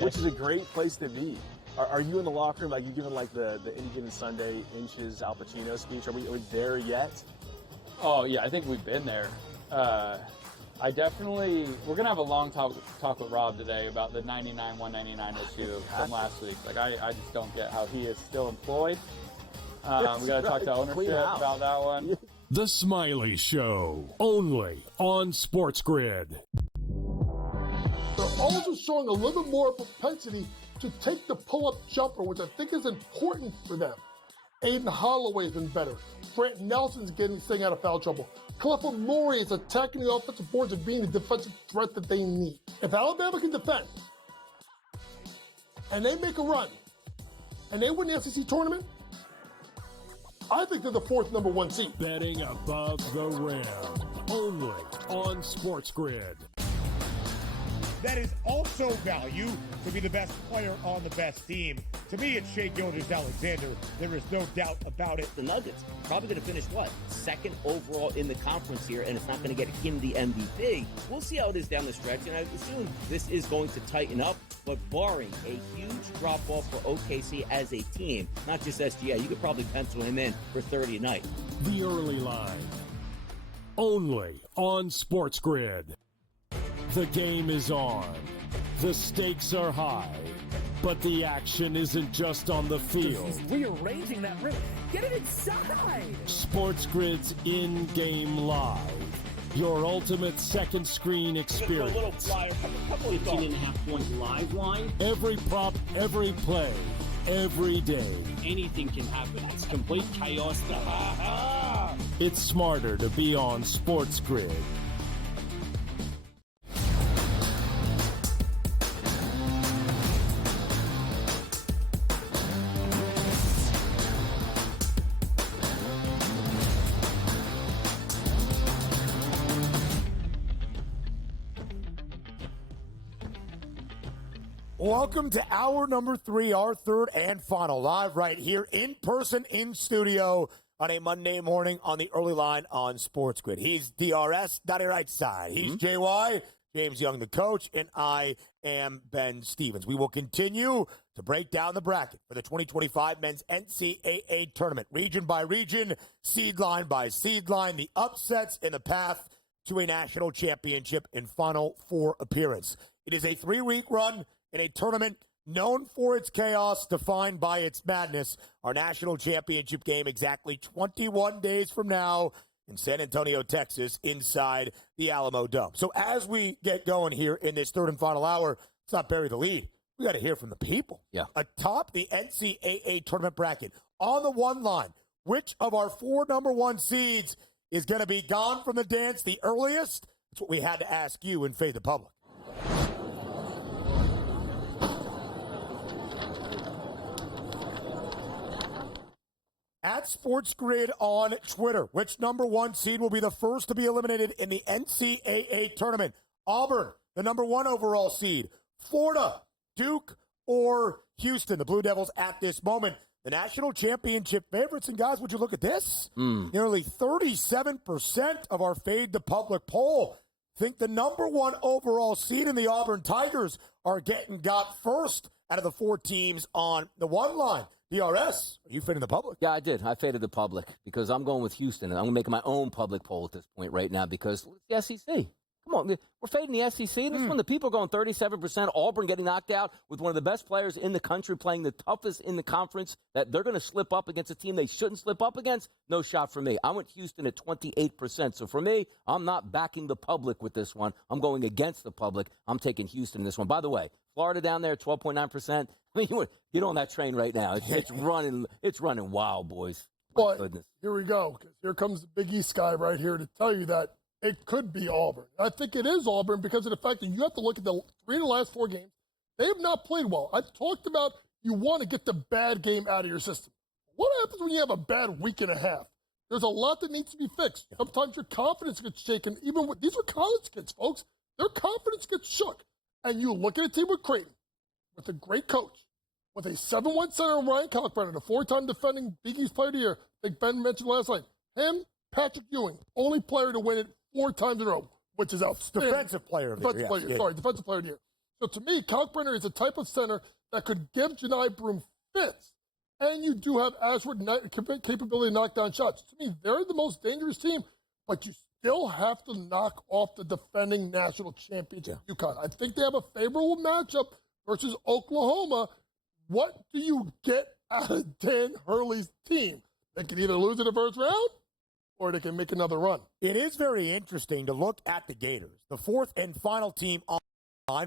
Which is a great place to be. Are you in the locker room, like you giving like the Any Given Sunday Inches Al Pacino speech? Are we there yet? Oh yeah, I think we've been there. We're gonna have a long talk with Rob today about the 99-199 issue from last week. Like I just don't get how he is still employed. We gotta talk to ownership about that one. The Smiley Show, only on SportsGrid. They're also showing a little bit more propensity to take the pull-up jumper, which I think is important for them. Aiden Holloway's been better. Grant Nelson's staying out of foul trouble. Clifford Murray is attacking the offensive boards and being the defensive threat that they need. If Alabama can defend, and they make a run, and they win the SEC tournament, I think they're the fourth number one seed. Betting above the rim, only on SportsGrid. That is also value to be the best player on the best team. To me, it's Shai Gilgeous-Alexander. There is no doubt about it. The Nuggets probably going to finish, second overall in the conference here, and it's not going to get him the MVP. We'll see how it is down the stretch, and I assume this is going to tighten up, but barring a huge drop-off for OKC as a team, not just SGA, you could probably pencil him in for 30 a night. The Early Line, only on SportsGrid. The game is on. The stakes are high. But the action isn't just on the field. He's rearranging that rim. Get it inside! SportsGrid's in-game live. Your ultimate second screen experience. Just a little flyer, couple of 18.5 points live line. Every prop, every play, every day. Anything can happen. It's complete chaos. It's smarter to be on SportsGrid. Welcome to hour number 3, our third and final, live right here in person in studio on a Monday morning on the Early Line on SportsGrid. He's DRS, Donnie right side. He's JY, James Young, the coach, and I am Ben Stevens. We will continue to break down the bracket for the 2025 Men's NCAA Tournament, region by region, seed line by seed line, the upsets in the path to a national championship and Final Four appearance. It is a 3-week run in a tournament known for its chaos, defined by its madness. Our national championship game exactly 21 days from now in San Antonio, Texas, inside the Alamo Dome. So as we get going here in this third and final hour, let's not bury the lead. We got to hear from the people. Yeah. Atop the NCAA tournament bracket, on the one line, which of our 4 number 1 seeds is going to be gone from the dance the earliest? That's what we had to ask you and Fade the Public. At SportsGrid on Twitter, which number 1 seed will be the first to be eliminated in the NCAA tournament? Auburn, the number 1 overall seed. Florida, Duke, or Houston? The Blue Devils at this moment, the national championship favorites. And guys, would you look at this? Nearly 37% of our Fade the Public poll think the number 1 overall seed in the Auburn Tigers are got first out of the 4 teams on the one line. DRS, are you fading the public? Yeah, I did. I faded the public because I'm going with Houston, and I'm going to make my own public poll at this point right now because it's the SEC. Come on, we're fading the SEC. This one, the people are going 37%. Auburn getting knocked out with one of the best players in the country playing the toughest in the conference, that they're going to slip up against a team they shouldn't slip up against. No shot for me. I went Houston at 28%. So for me, I'm not backing the public with this one. I'm going against the public. I'm taking Houston in this one. By the way, Florida down there, 12.9%. I mean, you want to get on that train right now. It's running. It's running wild, boys. But goodness. Here we go. Because here comes the Big East guy right here to tell you that it could be Auburn. I think it is Auburn because of the fact that you have to look at the 3 of the last 4 games. They have not played well. I've talked about you want to get the bad game out of your system. What happens when you have a bad week and a half? There's a lot that needs to be fixed. Sometimes your confidence gets shaken. Even with these are college kids, folks. Their confidence gets shook. And you look at a team with Creighton, with a great coach, with a 7-1 center Ryan Kalkbrenner, the 4-time defending Big East Player of the Year. I think Ben mentioned last night. Him, Patrick Ewing, only player to win it 4 times in a row, which is outstanding. Defensive Player of the Year. Defensive Player of the Year. So to me, Kalkbrenner is the type of center that could give Janai Broome fits. And you do have Ashford capability to knock down shots. To me, they're the most dangerous team, but you still have to knock off the defending national championship UConn. I think they have a favorable matchup versus Oklahoma. What do you get out of Dan Hurley's team? They can either lose in the first round or they can make another run. It is very interesting to look at the Gators, the fourth and final team on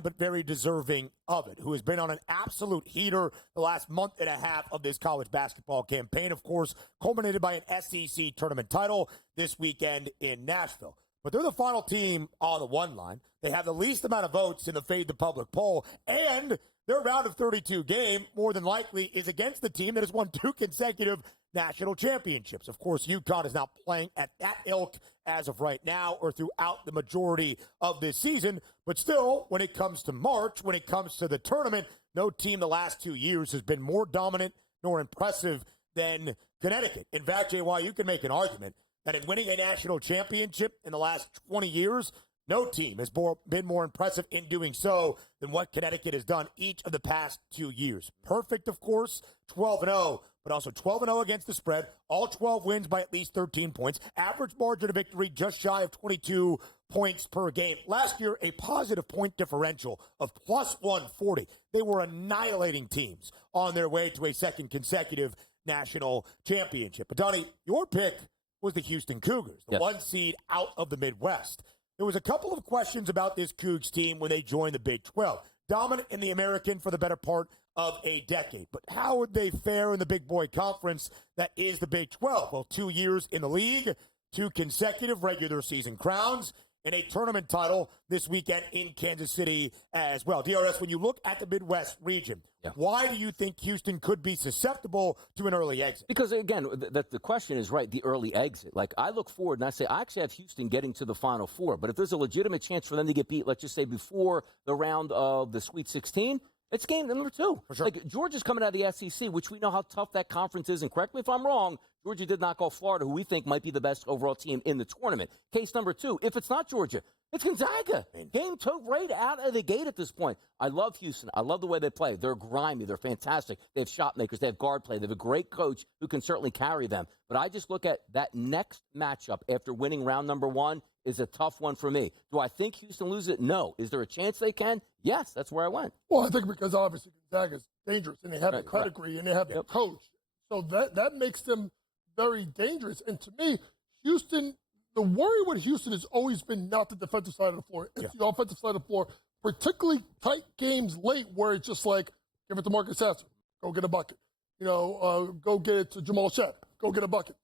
but very deserving of it, who has been on an absolute heater the last month and a half of this college basketball campaign, of course, culminated by an SEC tournament title this weekend in Nashville. But they're the final team on the one line. They have the least amount of votes in the Fade the Public poll, and their round of 32 game, more than likely, is against the team that has won 2 consecutive national championships. Of course, UConn is not playing at that ilk as of right now or throughout the majority of this season. But still, when it comes to March, when it comes to the tournament, no team the last 2 years has been more dominant nor impressive than Connecticut. In fact, JY, you can make an argument that in winning a national championship in the last 20 years, no team has been more impressive in doing so than what Connecticut has done each of the past 2 years. Perfect, of course, 12-0, but also 12-0 against the spread, all 12 wins by at least 13 points, average margin of victory just shy of 22 points per game. Last year, a positive point differential of plus 140. They were annihilating teams on their way to a second consecutive national championship. But, Donnie, your pick was the Houston Cougars, the one seed out of the Midwest. There was a couple of questions about this Cougs team when they joined the Big 12. Dominant in the American for the better part of a decade. But how would they fare in the big boy conference that is the Big 12? Well, 2 years in the league, 2 consecutive regular season crowns, and a tournament title this weekend in Kansas City as well. DRS, when you look at the Midwest region, why do you think Houston could be susceptible to an early exit? Because, again, the question is right, the early exit. Like, I look forward and I say, I actually have Houston getting to the Final Four. But if there's a legitimate chance for them to get beat, let's just say before the round of the Sweet 16, it's game number 2. For sure. Like, Georgia's coming out of the SEC, which we know how tough that conference is. And correct me if I'm wrong, Georgia did knock off Florida, who we think might be the best overall team in the tournament. Case number 2, if it's not Georgia, it's Gonzaga. Game 2 right out of the gate at this point. I love Houston. I love the way they play. They're grimy. They're fantastic. They have shot makers. They have guard play. They have a great coach who can certainly carry them. But I just look at that next matchup after winning round number 1 is a tough one for me. Do I think Houston loses it? No. Is there a chance they can? Yes, that's where I went. Well, I think because obviously Gonzaga is dangerous, and they have the pedigree, and they have the coach. So that makes them very dangerous. And to me, Houston, the worry with Houston has always been not the defensive side of the floor. It's the offensive side of the floor, particularly tight games late where it's just like, give it to Marcus Sasser, go get a bucket. Go get it to Jamal Shep, go get a bucket.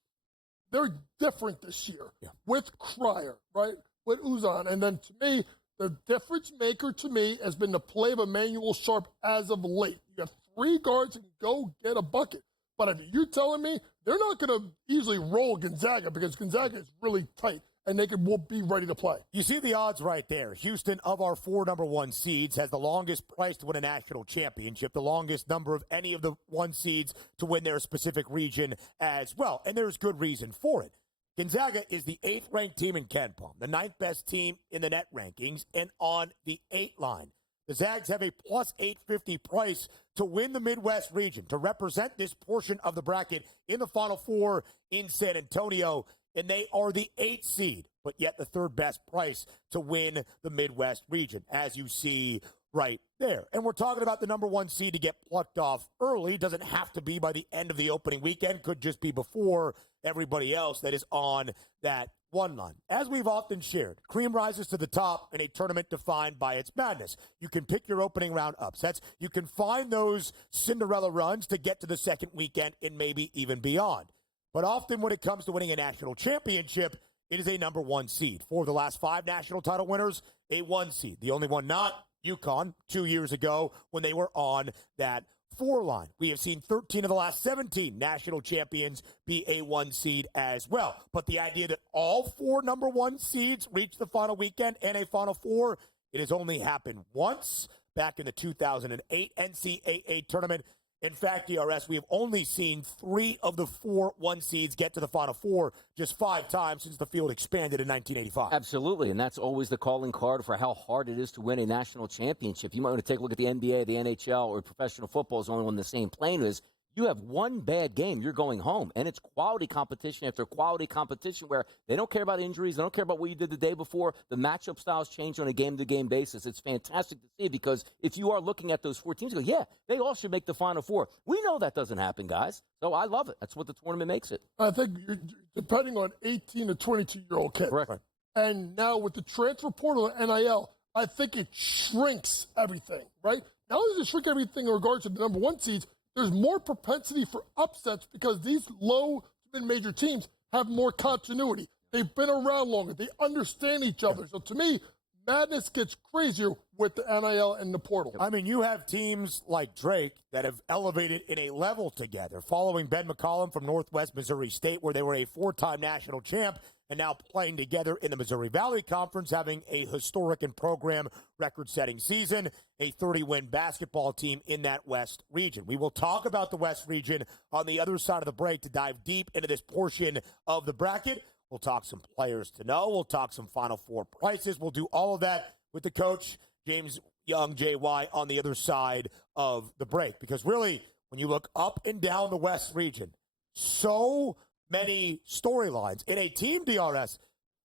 They're different this year with Cryer, right, with Uzan. And then to me, the difference maker to me has been the play of Emmanuel Sharp as of late. You have 3 guards and go get a bucket. But if you're telling me they're not going to easily roll Gonzaga because Gonzaga is really tight and they will be ready to play. You see the odds right there. Houston, of our 4 number 1 seeds, has the longest price to win a national championship, the longest number of any of the 1 seeds to win their specific region as well. And there's good reason for it. Gonzaga is the 8th ranked team in KenPom, the 9th best team in the net rankings, and on the 8 line. The Zags have a plus 850 price to win the Midwest region, to represent this portion of the bracket in the Final Four in San Antonio, and they are the 8th seed, but yet the 3rd best price to win the Midwest region, as you see right there. And we're talking about the number 1 seed to get plucked off early. Doesn't have to be by the end of the opening weekend. Could just be before everybody else that is on that 1 line. As we've often shared, cream rises to the top in a tournament defined by its madness. You can pick your opening round upsets. You can find those Cinderella runs to get to the second weekend and maybe even beyond. But often when it comes to winning a national championship, it is a number 1 seed. 4 of the last 5 national title winners, a 1 seed. The only one not, UConn, 2 years ago when they were on that 4 line. We have seen 13 of the last 17 national champions be a 1 seed as well. But the idea that all 4 number 1 seeds reach the final weekend and a Final Four, it has only happened once back in the 2008 NCAA Tournament. In fact, DRS, we have only seen 3 of the 4 1 seeds get to the Final Four just 5 times since the field expanded in 1985. Absolutely, and that's always the calling card for how hard it is to win a national championship. You might want to take a look at the NBA, the NHL, or professional football is only on the same plane as you have one bad game, you're going home. And it's quality competition after quality competition where they don't care about injuries. They don't care about what you did the day before. The matchup styles change on a game-to-game basis. It's fantastic to see because if you are looking at those 4 teams, you go, yeah, they all should make the Final Four. We know that doesn't happen, guys. So I love it. That's what the tournament makes it. I think you're depending on 18 to 22-year-old kids. Correct. And now with the transfer portal and NIL, I think it shrinks everything, right? Not only does it shrink everything in regards to the number 1 seeds, there's more propensity for upsets because these low to mid-major teams have more continuity. They've been around longer. They understand each other. So to me, madness gets crazier with the NIL and the portal. I mean, you have teams like Drake that have elevated in a level together, following Ben McCollum from Northwest Missouri State, where they were a 4-time national champ, and now playing together in the Missouri Valley Conference, having a historic and program record-setting season, a 30-win basketball team in that West region. We will talk about the West region on the other side of the break to dive deep into this portion of the bracket. We'll talk some players to know. We'll talk some Final Four prices. We'll do all of that with the coach, James Young, JY, on the other side of the break. Because really, when you look up and down the West region, so many storylines. In a team, DRS,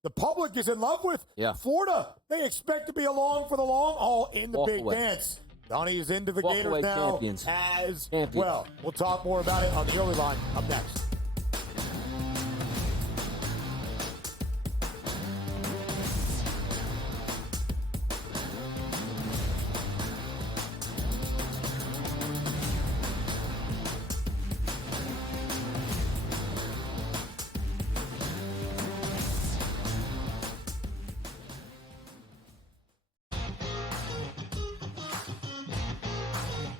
the public is in love with. Florida, they expect to be along for the long haul in the big dance. Donnie is into the Gators now as well. We'll talk more about it on the early line up next.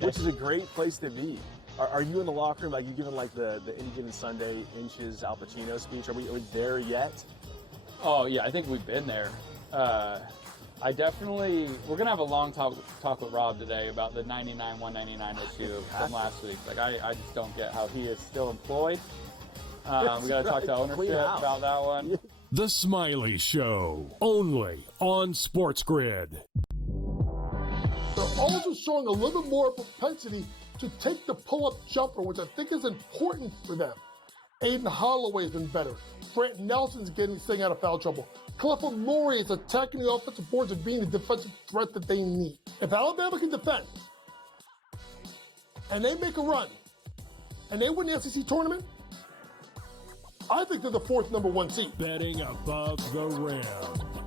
Which is a great place to be. Are you in the locker room, like you giving like the Any Given Sunday inches Al Pacino speech? Are we there yet? Oh, yeah, I think we've been there. We're going to have a long talk with Rob today about the 99-199 issue from last week. Like, I just don't get how he is still employed. We got to talk to ownership about that one. The Smiley Show, only on SportsGrid. They're also showing a little bit more propensity to take the pull-up jumper, which I think is important for them. Aiden Holloway's been better. Brant Nelson's getting staying out of foul trouble. Clifford Murray is attacking the offensive boards and being the defensive threat that they need. If Alabama can defend, and they make a run, and they win the SEC tournament, I think they're the 4th number 1 seed. Betting above the rim,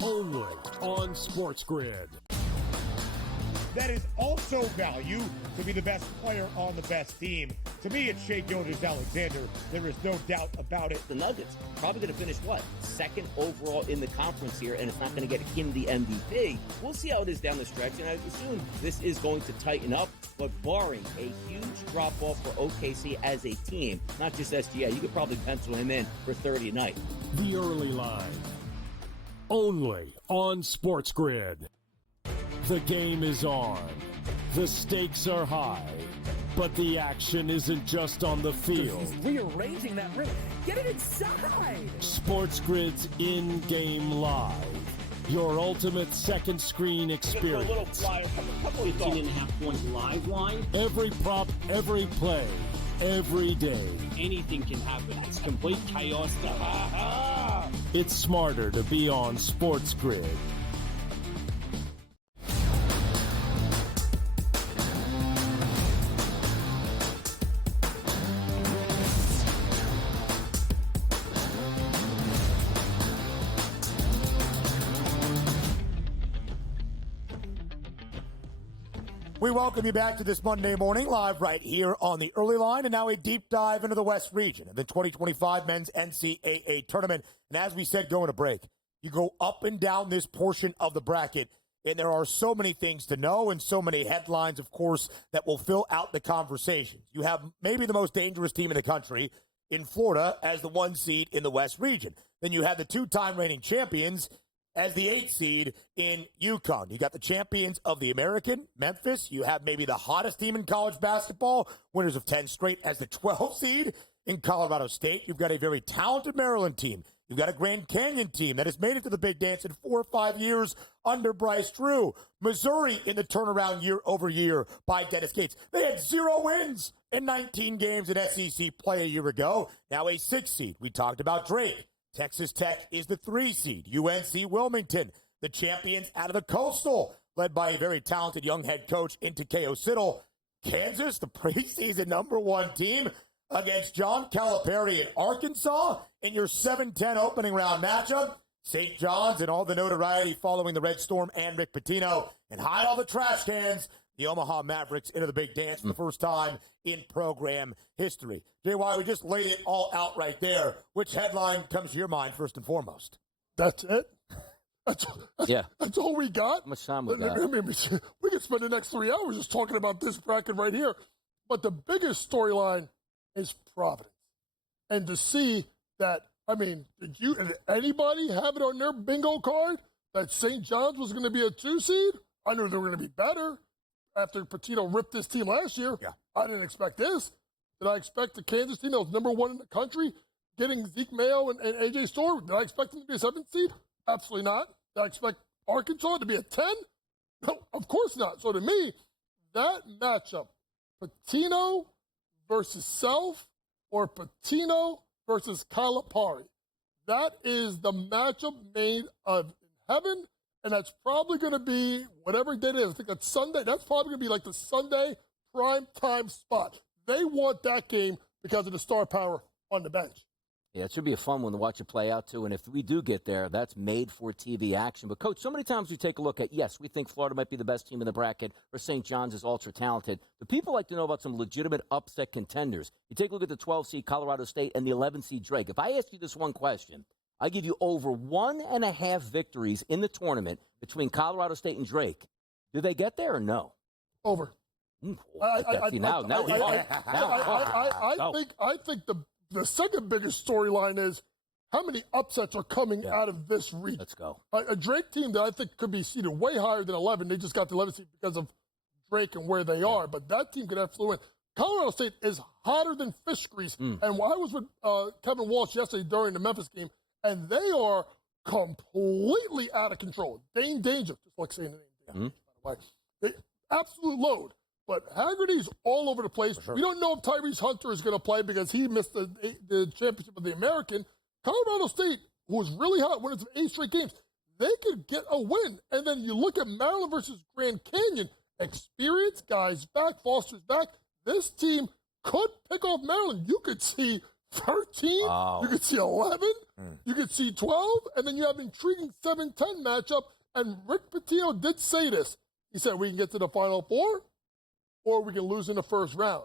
only on SportsGrid. That is also value to be the best player on the best team. To me, it's Shai Gilgeous-Alexander. There is no doubt about it. The Nuggets probably going to finish, 2nd overall in the conference here, and it's not going to get him the MVP. We'll see how it is down the stretch, and I assume this is going to tighten up, but barring a huge drop-off for OKC as a team, not just SGA, you could probably pencil him in for 30 a night. The early line, only on SportsGrid. The game is on. The stakes are high. But the action isn't just on the field. He's rearranging that rim. Get it inside! SportsGrid's in-game live. Your ultimate second screen experience. 15.5 points live line. Every prop, every play, every day. Anything can happen. It's complete chaos. It's smarter to be on SportsGrid. We welcome you back to this Monday morning, live right here on the early line, and now a deep dive into the West region of the 2025 Men's NCAA Tournament. And as we said, going to break, you go up and down this portion of the bracket, and there are so many things to know and so many headlines, of course, that will fill out the conversation. You have maybe the most dangerous team in the country in Florida as the 1 seed in the West region. Then you have the 2-time reigning champions as the 8th seed in UConn. You got the champions of the American, Memphis. You have maybe the hottest team in college basketball, winners of 10 straight, as the 12th seed in Colorado State. You've got a very talented Maryland team. You've got a Grand Canyon team that has made it to the Big Dance in 4 or 5 years under Bryce Drew. Missouri in the turnaround year over year by Dennis Gates. They had 0 wins in 19 games in SEC play a year ago. Now a 6th seed. We talked about Drake. Texas Tech is the 3 seed. UNC Wilmington, the champions out of the Coastal, led by a very talented young head coach in Takeo Siddle. Kansas, the preseason number 1 team, against John Calipari in Arkansas in your 7-10 opening round matchup. St. John's and all the notoriety following the Red Storm and Rick Pitino. And hide all the trash cans. The Omaha Mavericks into the Big Dance for the first time in program history. JY, we just laid it all out right there. Which headline comes to your mind first and foremost? That's it? That's all we got? How much time we got? I mean, we could spend the next 3 hours just talking about this bracket right here. But the biggest storyline is Providence. And to see that, I mean, did anybody have it on their bingo card that St. John's was going to be a 2 seed? I knew they were going to be better after Pitino ripped this team last year. Yeah. I didn't expect this. Did I expect the Kansas team that was number 1 in the country getting Zeke Mayo and AJ Storr? Did I expect them to be a 7th seed? Absolutely not. Did I expect Arkansas to be a 10? No, of course not. So to me, that matchup, Pitino versus Self or Pitino versus Calipari, that is the matchup made of heaven, and that's probably going to be whatever day it is. I think that's Sunday. That's probably going to be like the Sunday prime time spot. They want that game because of the star power on the bench. Yeah, it should be a fun one to watch it play out, too. And if we do get there, that's made-for-TV action. But, Coach, so many times we take a look at, yes, we think Florida might be the best team in the bracket, or St. John's is ultra-talented. But people like to know about some legitimate upset contenders. You take a look at the 12-seed Colorado State and the 11-seed Drake. If I ask you this one question, I give you over 1.5 victories in the tournament between Colorado State and Drake. Do they get there or no? Over. I think the second biggest storyline is how many upsets are coming out of this region. Let's go. A Drake team that I think could be seeded way higher than 11. They just got the 11 seed because of Drake and where they are. But that team could absolutely win. Colorado State is hotter than fish grease. And I was with Kevin Walsh yesterday during the Memphis game, and they are completely out of control. Dane Danger, just like saying the name. By the way. Absolute load. But Haggerty's all over the place. Sure. We don't know if Tyrese Hunter is going to play because he missed the championship of the American. Colorado State, who was really hot, winners of 8 straight games, they could get a win. And then you look at Maryland versus Grand Canyon. Experienced guys back, Foster's back. This team could pick off Maryland. You could see 13. Wow. You could see 11. You could see 12. And then you have an intriguing 7-10 matchup. And Rick Pitino did say this. He said we can get to the Final Four, or we can lose in the first round.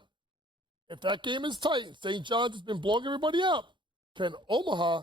If that game is tight, St. John's has been blowing everybody out, can Omaha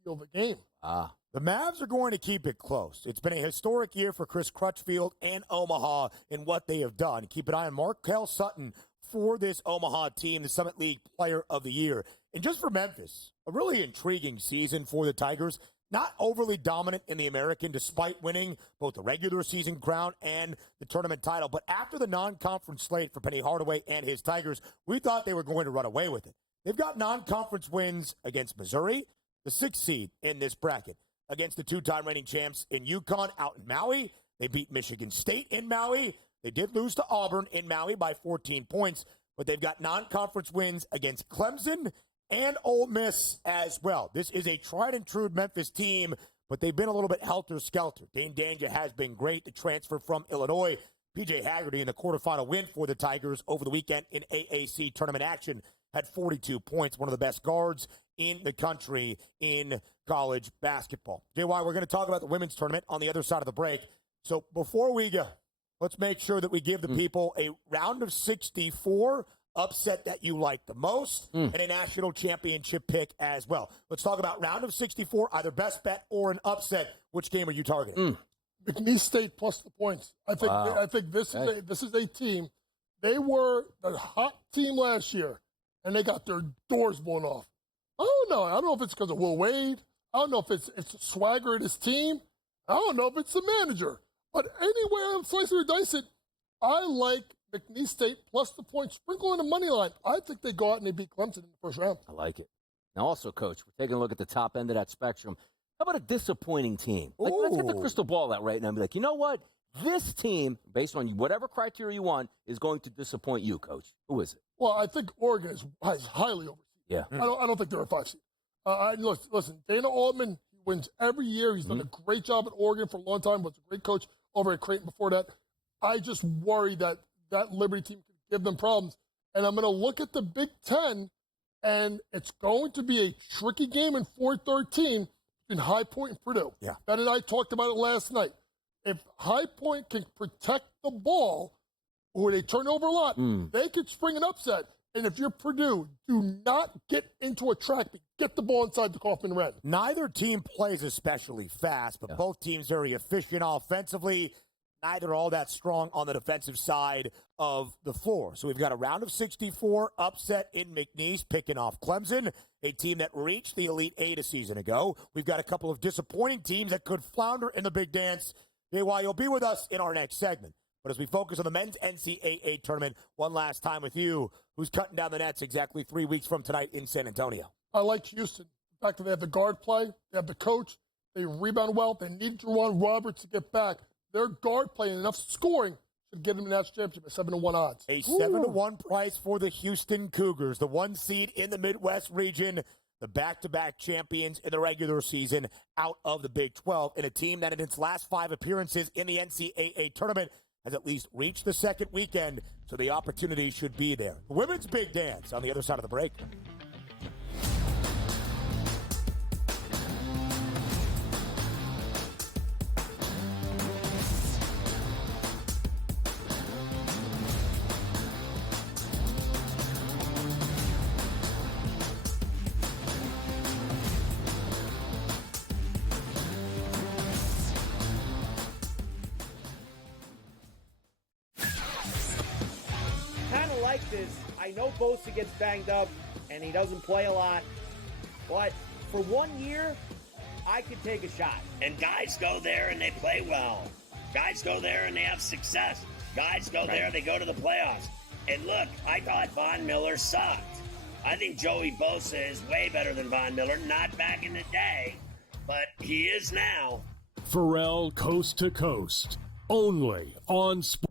steal the game? The Mavs are going to keep it close. It's been a historic year for Chris Crutchfield and Omaha in what they have done. Keep an eye on Markel Sutton for this Omaha team, the Summit League Player of the Year. And just for Memphis, a really intriguing season for the Tigers. Not overly dominant in the American, despite winning both the regular season crown and the tournament title. But after the non-conference slate for Penny Hardaway and his Tigers, we thought they were going to run away with it. They've got non-conference wins against Missouri, the 6th seed in this bracket, against the 2-time reigning champs in UConn out in Maui. They beat Michigan State in Maui. They did lose to Auburn in Maui by 14 points, but they've got non-conference wins against Clemson and Ole Miss as well. This is a tried-and-true Memphis team, but they've been a little bit helter-skelter. Dane Danger has been great. The transfer from Illinois, P.J. Haggerty in the quarterfinal win for the Tigers over the weekend in AAC tournament action had 42 points, one of the best guards in the country in college basketball. JY, we're going to talk about the women's tournament on the other side of the break. So before we go, let's make sure that we give the people a round of 64 upset that you like the most, and a national championship pick as well. Let's talk about round of 64, either best bet or an upset. Which game are you targeting? McNeese State plus the points. I think this is a team. They were the hot team last year, and they got their doors blown off. I don't know. I don't know if it's because of Will Wade. I don't know if it's the swagger of this team. I don't know if it's the manager. But anywhere I'm slicing or dice it, I like McNeese State plus the point, sprinkle in the money line. I think they go out and they beat Clemson in the first round. I like it. Now, also, Coach, we're taking a look at the top end of that spectrum. How about a disappointing team? Like, let's get the crystal ball out right now and be like, you know what? This team, based on whatever criteria you want, is going to disappoint you, Coach. Who is it? Well, I think Oregon is highly overseeded. Yeah. I don't think they're a 5 seed. Listen, Dana Altman, he wins every year. He's done a great job at Oregon for a long time. Was a great coach over at Creighton before that. I just worry that Liberty team could give them problems. And I'm going to look at the Big Ten, and it's going to be a tricky game in 4-13 in High Point and Purdue. Yeah. Ben and I talked about it last night. If High Point can protect the ball, or they turn over a lot, they could spring an upset. And if you're Purdue, do not get into a track meet. Get the ball inside the Kaufman red. Neither team plays especially fast, but both teams very efficient offensively. Neither all that strong on the defensive side of the floor. So we've got a round of 64 upset in McNeese, picking off Clemson, a team that reached the Elite Eight a season ago. We've got a couple of disappointing teams that could flounder in the big dance. JY, you'll be with us in our next segment. But as we focus on the men's NCAA tournament, one last time with you, who's cutting down the nets exactly 3 weeks from tonight in San Antonio? I like Houston. The fact that they have the guard play, they have the coach, they rebound well, they need Juwan Roberts to get back. Their guard play and enough scoring should get them the national championship at 7-1 odds. A 7-1 price for the Houston Cougars, the 1 seed in the Midwest region, the back-to-back champions in the regular season out of the Big 12, and a team that in its last 5 appearances in the NCAA tournament has at least reached the second weekend, so the opportunity should be there. The women's big dance on the other side of the break. I know Bosa gets banged up and he doesn't play a lot, but for 1 year, I could take a shot. And guys go there and they play well. Guys go there and they have success. Guys go there, they go to the playoffs. And look, I thought Von Miller sucked. I think Joey Bosa is way better than Von Miller, not back in the day, but he is now. Pharrell Coast to Coast, only on Sports.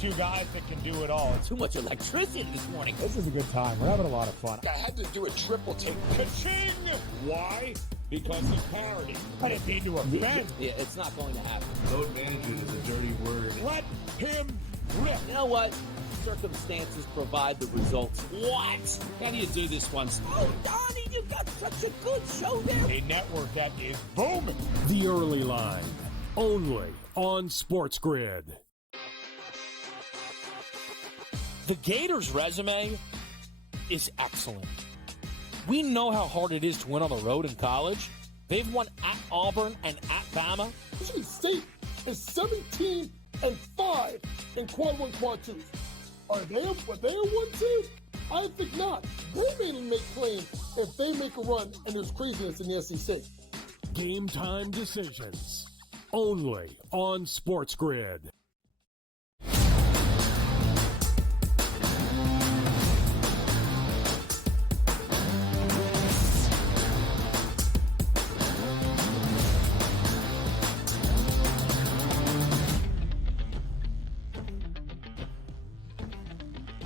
Two guys that can do it all. Too much electricity this morning. This is a good time. We're having a lot of fun. I had to do a triple take. Ka-ching! Why? Because of parity. I didn't mean to offend. Yeah, it's not going to happen. Load management is a dirty word. Let him rip. You know what? Circumstances provide the results. What? How do you do this one? Oh, Donnie, you got such a good show there. A network that is booming. The Early Line, only on SportsGrid. The Gators' resume is excellent. We know how hard it is to win on the road in college. They've won at Auburn and at Bama. Michigan State is 17-5 in quad 1, quad 2. Are they a 1 seed? I think not. They may make claims if they make a run and there's craziness in the SEC. Game time decisions, only on SportsGrid.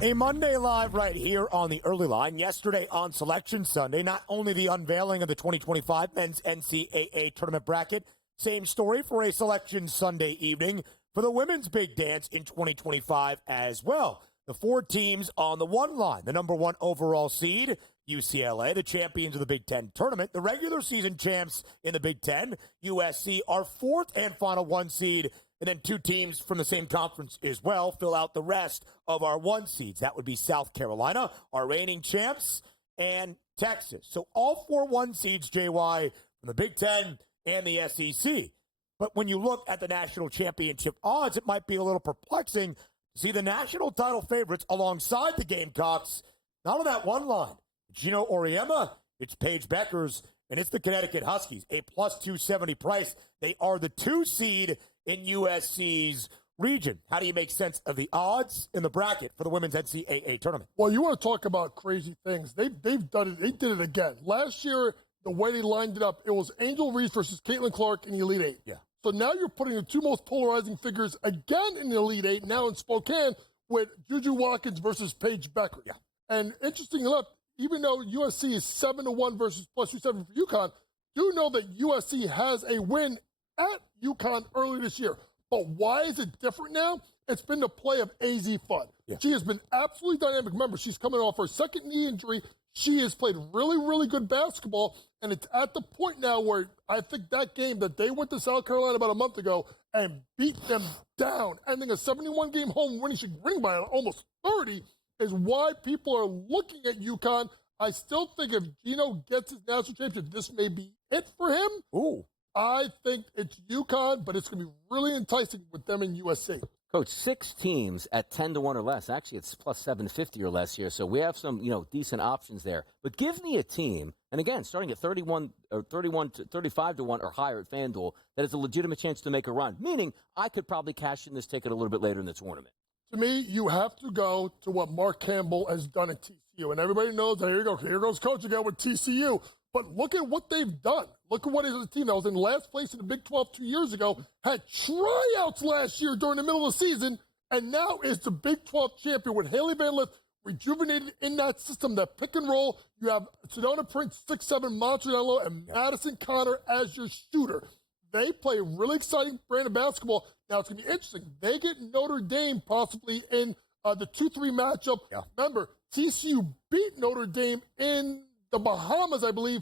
A Monday Live right here on the Early Line. Yesterday on Selection Sunday, not only the unveiling of the 2025 men's NCAA tournament bracket, same story for a Selection Sunday evening for the women's big dance in 2025 as well. The 4 teams on the one line. The number 1 overall seed, UCLA, the champions of the Big Ten tournament, the regular season champs in the Big Ten. USC, our fourth and final 1 seed, and then 2 teams from the same conference as well fill out the rest of our 1 seeds. That would be South Carolina, our reigning champs, and Texas. So all 4 1 seeds, JY, from the Big Ten and the SEC. But when you look at the national championship odds, it might be a little perplexing to see the national title favorites alongside the Gamecocks, not on that one line. Gino Auriemma, it's Paige Beckers, and it's the Connecticut Huskies, a plus 270 price. They are the 2 seed in USC's region. How do you make sense of the odds in the bracket for the women's NCAA tournament? Well, you want to talk about crazy things. They've done it. They did it again. Last year, the way they lined it up, it was Angel Reese versus Caitlin Clark in the Elite Eight. Yeah. So now you're putting the 2 most polarizing figures again in the Elite Eight, now in Spokane, with Juju Watkins versus Paige Becker. Yeah. And interesting enough, even though USC is 7-1 versus plus 270 for UConn, do know that USC has a win at UConn earlier this year. But why is it different now? It's been the play of AZ Fudd. Yeah. She has been absolutely dynamic. Remember, she's coming off her second knee injury. She has played really, really good basketball, and it's at the point now where I think that game that they went to South Carolina about a month ago and beat them down, ending a 71-game home winning streak, winning by almost 30, is why people are looking at UConn. I still think if Gino gets his national championship, this may be it for him. Ooh. I think it's UConn, but it's going to be really enticing with them in USC. Coach, 6 teams at 10-1 or less. Actually, it's plus 750 or less here. So we have some, decent options there. But give me a team, and again, starting at 31 or 31 to 35-1 or higher at FanDuel, that has a legitimate chance to make a run. Meaning, I could probably cash in this ticket a little bit later in the tournament. To me, you have to go to what Mark Campbell has done at TCU. And everybody knows that here goes Coach again with TCU. But look at what they've done. Look at what is a team that was in last place in the Big 12 2 years ago, had tryouts last year during the middle of the season, and now is the Big 12 champion with Haley Van Lith rejuvenated in that system, that pick and roll. You have Sedona Prince, 6'7", monster down low, and Madison Connor as your shooter. They play a really exciting brand of basketball. Now, it's going to be interesting. They get Notre Dame possibly in the 2-3 matchup. Yeah. Remember, TCU beat Notre Dame in the Bahamas, I believe,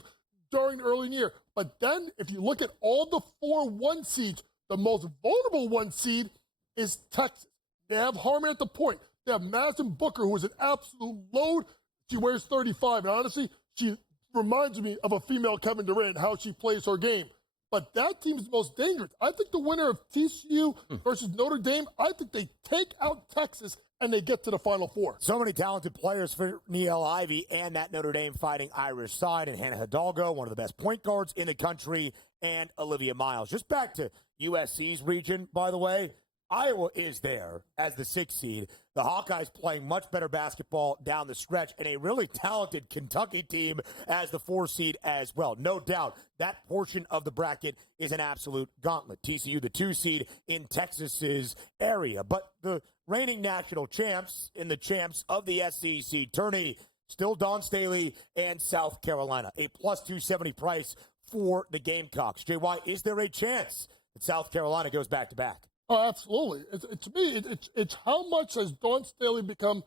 during the early year. But then, if you look at all the 4-1 seeds, the most vulnerable 1 seed is Texas. They have Harmon at the point. They have Madison Booker, who is an absolute load. She wears 35. And honestly, she reminds me of a female Kevin Durant, how she plays her game. But that team is the most dangerous. I think the winner of TCU versus Notre Dame, I think they take out Texas and they get to the Final Four. So many talented players for Niele Ivey and that Notre Dame Fighting Irish side, and Hannah Hidalgo, one of the best point guards in the country, and Olivia Miles. Just back to USC's region, by the way, Iowa is there as the 6th seed. The Hawkeyes playing much better basketball down the stretch, and a really talented Kentucky team as the 4 seed as well. No doubt that portion of the bracket is an absolute gauntlet. TCU, the 2 seed in Texas's area. But the reigning national champs in the champs of the SEC tourney, still Dawn Staley and South Carolina. A plus 270 price for the Gamecocks. JY, is there a chance that South Carolina goes back-to-back? Oh, absolutely. To me, it's how much has Dawn Staley become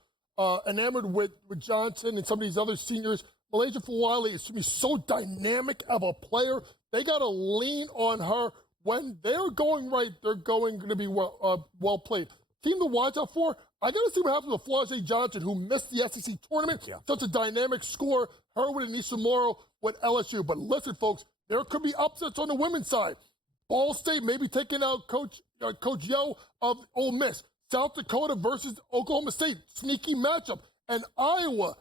enamored with Johnson and some of these other seniors. Malaysia Fulwiley is to me so dynamic of a player. They got to lean on her. When they're going right, they're going to be well played. Team to watch out for, I got to see what happens with Flau'jae Johnson, who missed the SEC tournament. Yeah. Such a dynamic scorer. Her with Anisha Morrow with LSU. But listen, folks, there could be upsets on the women's side. Ball State maybe taking out Coach Yo of Ole Miss. South Dakota versus Oklahoma State. Sneaky matchup. And Iowa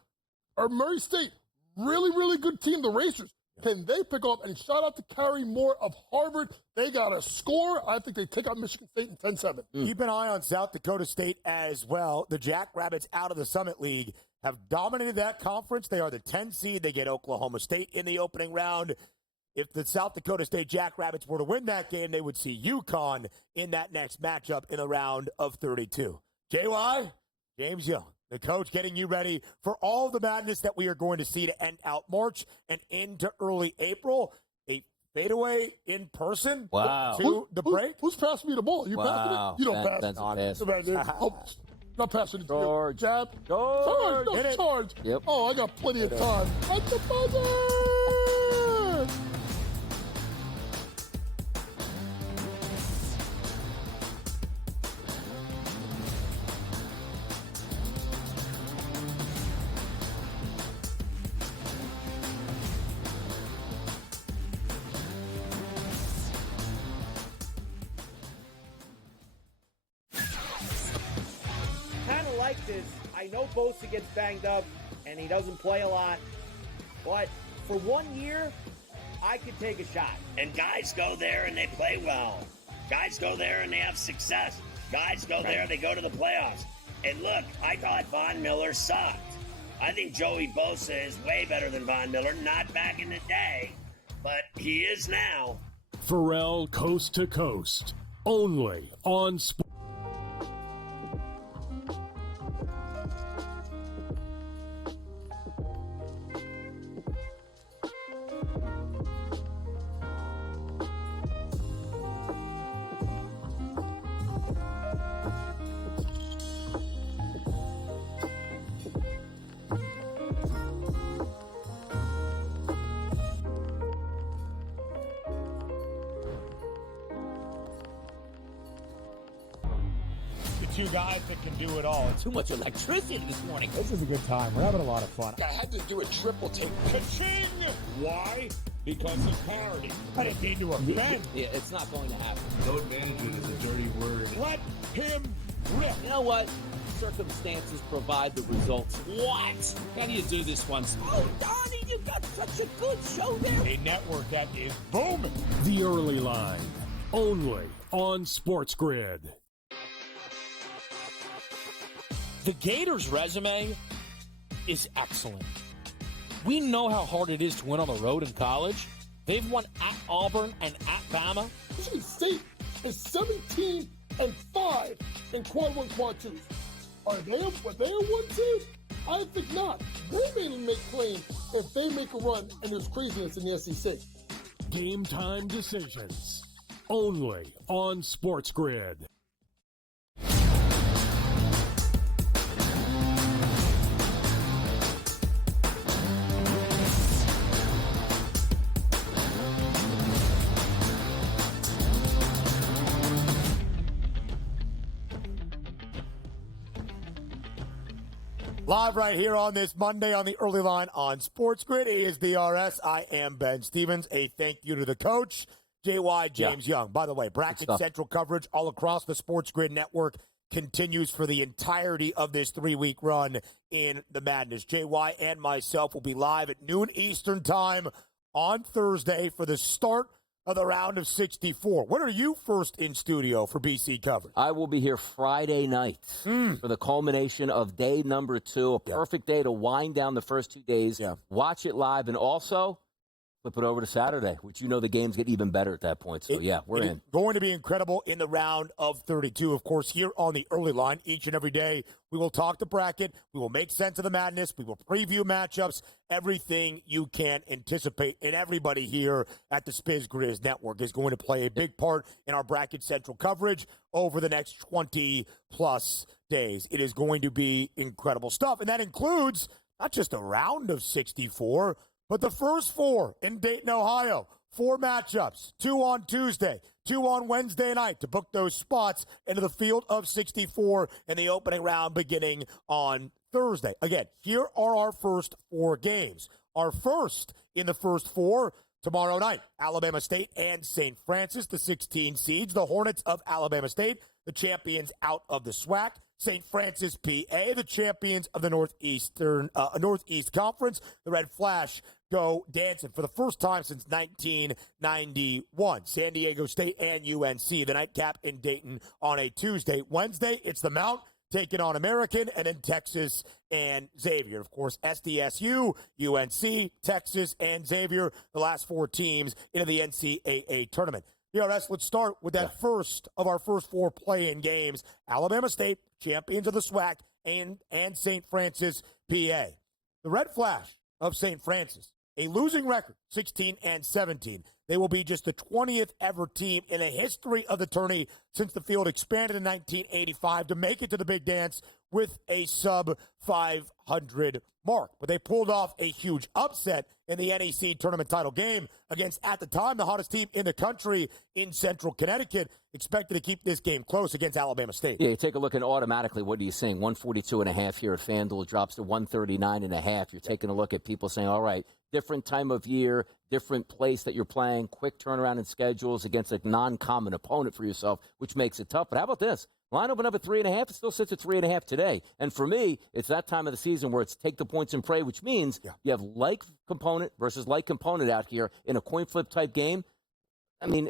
or Murray State, really, really good team, the Racers. Can they pick up? And shout out to Carrie Moore of Harvard. They got a score. I think they take out Michigan State in 10-7. Keep an eye on South Dakota State as well. The Jackrabbits out of the Summit League have dominated that conference. They are the 10 seed. They get Oklahoma State in the opening round. If the South Dakota State Jackrabbits were to win that game, they would see UConn in that next matchup in the round of 32. JY, James Young, the coach, getting you ready for all the madness that we are going to see to end out March and into early April. A fadeaway in person to the break. Who's passing me the ball? You passing it? You don't pass it. That's Not passing it to George. you. Jab. George. Charge. No, charge. Yep. Oh, I got plenty of time. At the buzzer. Kind of like this. I know Bosa gets banged up and he doesn't play a lot, but for 1 year, I could take a shot. And guys go there and they play well. Guys go there and they have success. Guys go there, they go to the playoffs. And look, I thought Von Miller sucked. I think Joey Bosa is way better than Von Miller. Not back in the day, but he is now. Pharrell Coast to Coast, only on Sports. Two guys that can do it all. Too much electricity this morning. This is a good time. We're having a lot of fun. I had to do a triple take. Ka-ching! Why? Because of parity. I didn't mean to offend. Yeah, it's not going to happen. Load management is a dirty word. Let him rip. You know what? Circumstances provide the results. What? How do you do this one? Oh, Donnie, you got such a good show there. A network that is booming. The Early Line, only on SportsGrid. The Gators' resume is excellent. We know how hard it is to win on the road in college. They've won at Auburn and at Bama. Michigan State is 17-5 in quad one, quad twos. Are they a one team? I think not. They may make claim if they make a run and there's craziness in the SEC. Game time decisions, only on SportsGrid. Live right here on this Monday on the Early Line on SportsGrid. It is DRS. I am Ben Stevens. A thank you to the coach, JY James Young. By the way, Bracket Central coverage all across the SportsGrid network continues for the entirety of this 3-week run in the Madness. JY and myself will be live at noon Eastern time on Thursday for the start of the round of 64. When are you first in studio for BC coverage? I will be here Friday night for the culmination of day number 2. A perfect day to wind down the first 2 days. Watch it live, and also flip it over to Saturday, which the games get even better at that point. So, we're in. Going to be incredible in the round of 32. Of course, here on the Early Line, each and every day, we will talk the bracket. We will make sense of the madness. We will preview matchups, everything you can anticipate. And everybody here at the SportsGrid Network is going to play a big part in our Bracket Central coverage over the next 20-plus days. It is going to be incredible stuff. And that includes not just a round of 64, but the first 4 in Dayton, Ohio. 4 matchups, 2 on Tuesday, 2 on Wednesday night to book those spots into the field of 64 in the opening round beginning on Thursday. Again, here are our first 4 games. Our first in the first 4 tomorrow night, Alabama State and St. Francis, the 16 seeds, the Hornets of Alabama State, the champions out of the SWAC. St. Francis, PA, the champions of the Northeast Conference. The Red Flash go dancing for the first time since 1991. San Diego State and UNC, the nightcap in Dayton on a Tuesday. Wednesday, it's the Mount taking on American, and then Texas and Xavier. Of course, SDSU, UNC, Texas, and Xavier, the last 4 teams into the NCAA Tournament. DRS, let's start with that first of our first 4 play-in games. Alabama State, champions of the SWAC, and St. Francis, PA. The Red Flash of St. Francis, a losing record, 16-17. They will be just the 20th ever team in the history of the tourney since the field expanded in 1985 to make it to the big dance with a sub-500 mark. But they pulled off a huge upset in the NEC tournament title game against, at the time, the hottest team in the country in Central Connecticut, expected to keep this game close against Alabama State. Yeah, you take a look and automatically, what are you saying? 142.5 here at FanDuel drops to 139.5. You're taking a look at people saying, all right, different time of year, different place that you're playing, quick turnaround in schedules against a non-common opponent for yourself, which makes it tough. But how about this? Line opened up at 3.5. It still sits at 3.5 today. And for me, it's that time of the season where it's take the points and pray, which means you have like component versus like component out here in a coin flip type game. I mean,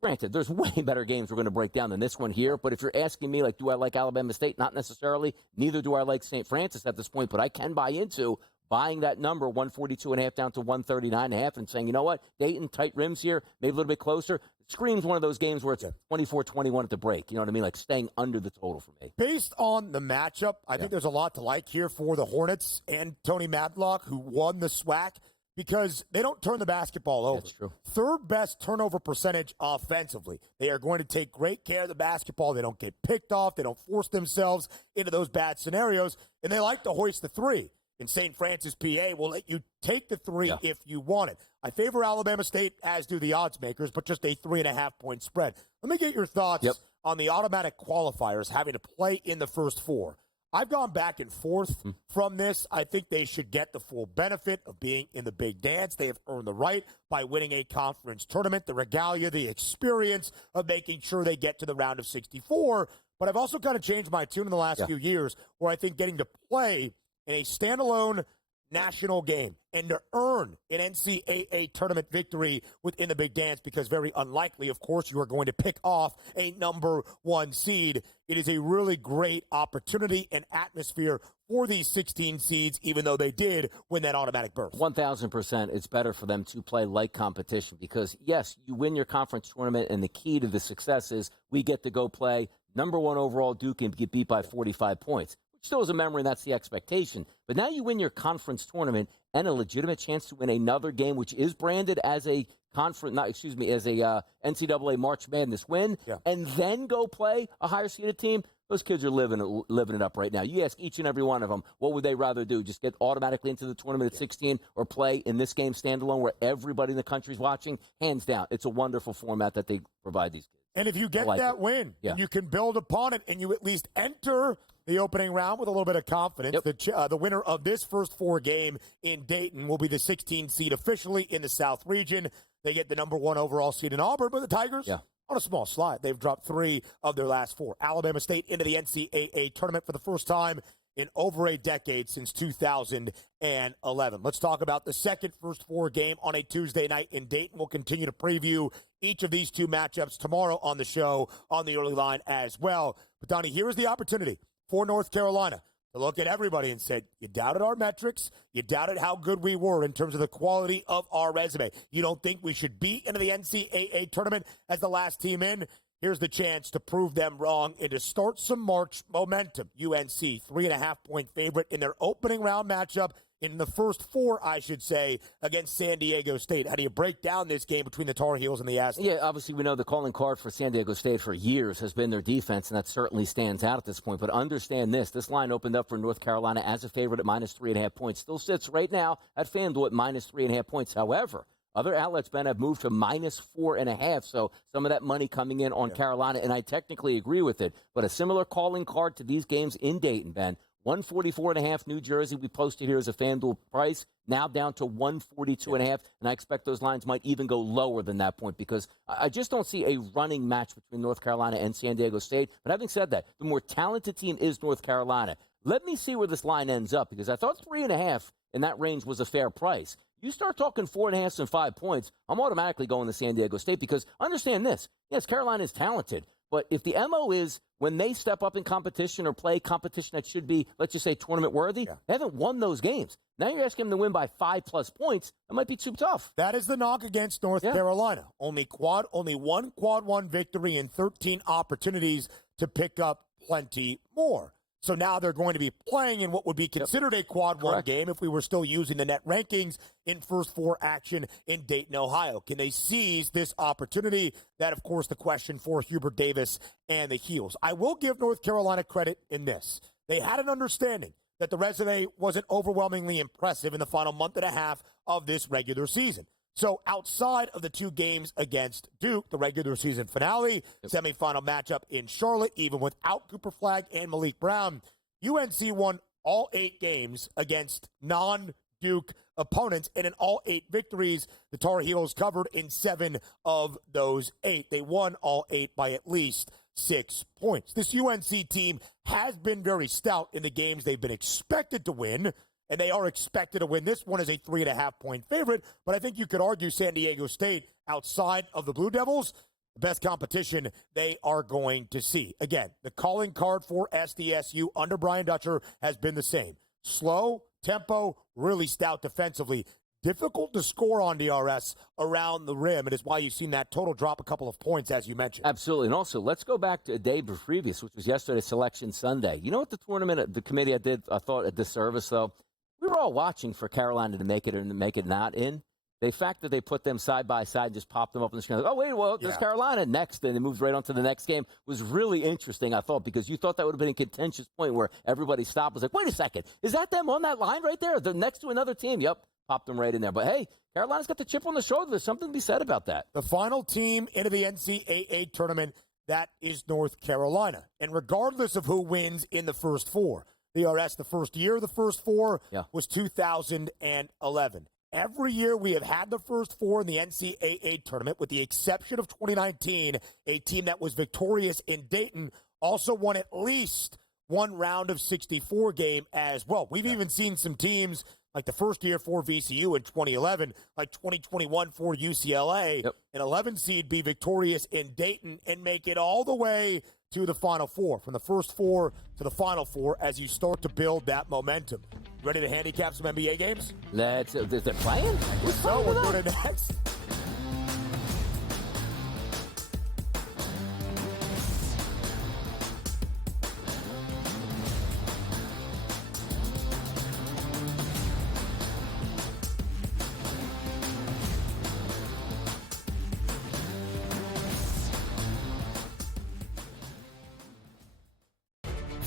granted, there's way better games we're going to break down than this one here. But if you're asking me, like, do I like Alabama State? Not necessarily. Neither do I like St. Francis at this point. But I can buy into buying that number, 142.5 down to 139.5, and saying, you know what, Dayton, tight rims here, maybe a little bit closer. It screams one of those games where it's 24-21 at the break. You know what I mean? Like staying under the total for me. Based on the matchup, I think there's a lot to like here for the Hornets and Tony Matlock, who won the SWAC, because they don't turn the basketball over. That's true. Third best turnover percentage offensively. They are going to take great care of the basketball. They don't get picked off. They don't force themselves into those bad scenarios, and they like to hoist the three. In St. Francis, PA, will let you take the three if you want it. I favor Alabama State, as do the odds makers, but just a 3.5-point spread. Let me get your thoughts on the automatic qualifiers having to play in the first four. I've gone back and forth from this. I think they should get the full benefit of being in the big dance. They have earned the right by winning a conference tournament, the regalia, the experience of making sure they get to the round of 64. But I've also kind of changed my tune in the last few years, where I think getting to play in a standalone national game and to earn an NCAA tournament victory within the big dance, because very unlikely, of course, you are going to pick off a number one seed. It is a really great opportunity and atmosphere for these 16 seeds, even though they did win that automatic berth. 1,000%. It's better for them to play like competition because, yes, you win your conference tournament, and the key to the success is we get to go play number one overall Duke and get beat by 45 points. Still is a memory, and that's the expectation. But now you win your conference tournament and a legitimate chance to win another game, which is branded as a NCAA March Madness win, and then go play a higher seeded team. Those kids are living it up right now. You ask each and every one of them, what would they rather do? Just get automatically into the tournament at 16 or play in this game standalone where everybody in the country is watching? Hands down, it's a wonderful format that they provide these kids. And if you get that win, and you can build upon it, and you at least enter the opening round with a little bit of confidence, the winner of this first four game in Dayton will be the 16 seed officially in the South region. They get the number one overall seed in Auburn, but the Tigers, on a small slide, they've dropped 3 of their last 4. Alabama State into the NCAA tournament for the first time in over a decade, since 2011. Let's talk about the second first four game on a Tuesday night in Dayton. We'll continue to preview each of these two matchups tomorrow on the show on the early line as well. But, Donnie, here is the opportunity for North Carolina to look at everybody and say, you doubted our metrics, you doubted how good we were in terms of the quality of our resume. You don't think we should be into the NCAA tournament as the last team in? Here's the chance to prove them wrong and to start some March momentum. UNC, 3.5-point favorite in their opening round matchup, in the first four, I should say, against San Diego State. How do you break down this game between the Tar Heels and the Aztecs? Yeah, obviously we know the calling card for San Diego State for years has been their defense, and that certainly stands out at this point. But understand this line opened up for North Carolina as a favorite at minus 3.5 points. Still sits right now at FanDuel at minus 3.5 points. However, other outlets, Ben, have moved to minus 4.5, so some of that money coming in on Carolina, and I technically agree with it. But a similar calling card to these games in Dayton, Ben. 144.5 New Jersey, we posted here as a FanDuel price, now down to 142.5, and I expect those lines might even go lower than that point because I just don't see a running match between North Carolina and San Diego State. But having said that, the more talented team is North Carolina. Let me see where this line ends up because I thought 3.5 in that range was a fair price. You start talking 4.5 and 5 points, I'm automatically going to San Diego State because understand this. Yes, Carolina is talented, but if the MO is when they step up in competition or play competition that should be, let's just say, tournament worthy, they haven't won those games. Now you're asking them to win by 5+ points. That might be too tough. That is the knock against North Carolina. Only one quad one victory and 13 opportunities to pick up plenty more. So now they're going to be playing in what would be considered a quad one game if we were still using the net rankings in first four action in Dayton, Ohio. Can they seize this opportunity? That, of course, the question for Hubert Davis and the Heels. I will give North Carolina credit in this. They had an understanding that the resume wasn't overwhelmingly impressive in the final month and a half of this regular season. So outside of the two games against Duke, the regular season finale, semifinal matchup in Charlotte, even without Cooper Flagg and Malik Brown, UNC won all 8 games against non-Duke opponents, and in all 8 victories, the Tar Heels covered in 7 of those 8. They won all 8 by at least 6 points. This UNC team has been very stout in the games they've been expected to win, and they are expected to win. This one is a 3.5-point favorite, but I think you could argue San Diego State, outside of the Blue Devils, the best competition they are going to see. Again, the calling card for SDSU under Brian Dutcher has been the same. Slow, tempo, really stout defensively. Difficult to score on DRS around the rim, and it's why you've seen that total drop a couple of points, as you mentioned. Absolutely. And also, let's go back to a day previous, which was yesterday's Selection Sunday. You know what the committee I thought a disservice, though? We were all watching for Carolina to make it or to make it not in. The fact that they put them side by side and just popped them up on the screen, like, oh, wait, well, there's Carolina next, and they moved right on to the next game, was really interesting, I thought, because you thought that would have been a contentious point where everybody stopped was like, wait a second, is that them on that line right there? They're next to another team. Yep, popped them right in there. But, hey, Carolina's got the chip on the shoulder. There's something to be said about that. The final team into the NCAA tournament, that is North Carolina. And regardless of who wins in the first 4, DRS, the first year of the first 4 was 2011. Every year we have had the first 4 in the NCAA tournament, with the exception of 2019, a team that was victorious in Dayton also won at least one round of 64 game as well. We've even seen some teams like the first year for VCU in 2011, like 2021 for UCLA, an 11 seed be victorious in Dayton and make it all the way to the Final Four, from the first 4 to the Final Four, as you start to build that momentum. Ready to handicap some NBA games? They're playing? So we're doing it next.